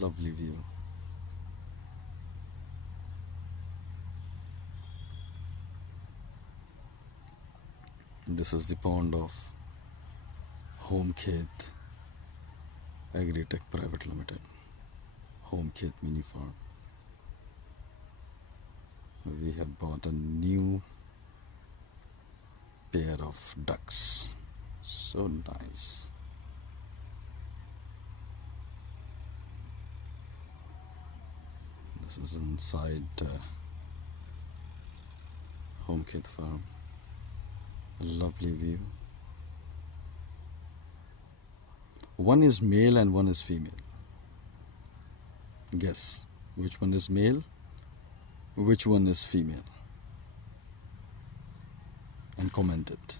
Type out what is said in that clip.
Lovely view. This is the pond of Homekhet Agritech Private Limited. Homekhet Mini Farm. We have bought a new pair of ducks. So nice. This is inside Homekhet Farm. A lovely view. One is male and one is female. Guess which one is male, which one is female, and comment it.